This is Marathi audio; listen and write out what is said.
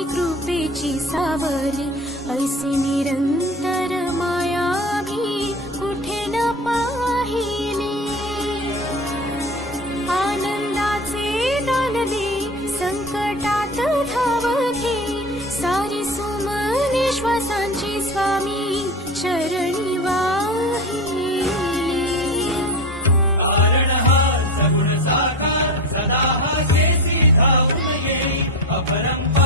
स्वामी कृपेची सावली, ऐसी निरंतर माया भी कुठे न पाहिली। आनंदाचे दान दे, संकटात धाव घे, सारी सुमने श्वासांची स्वामी चरणी वाहिली। कारण हा सगुण साकार, सदा हा केसी धावून येई, अपरंपार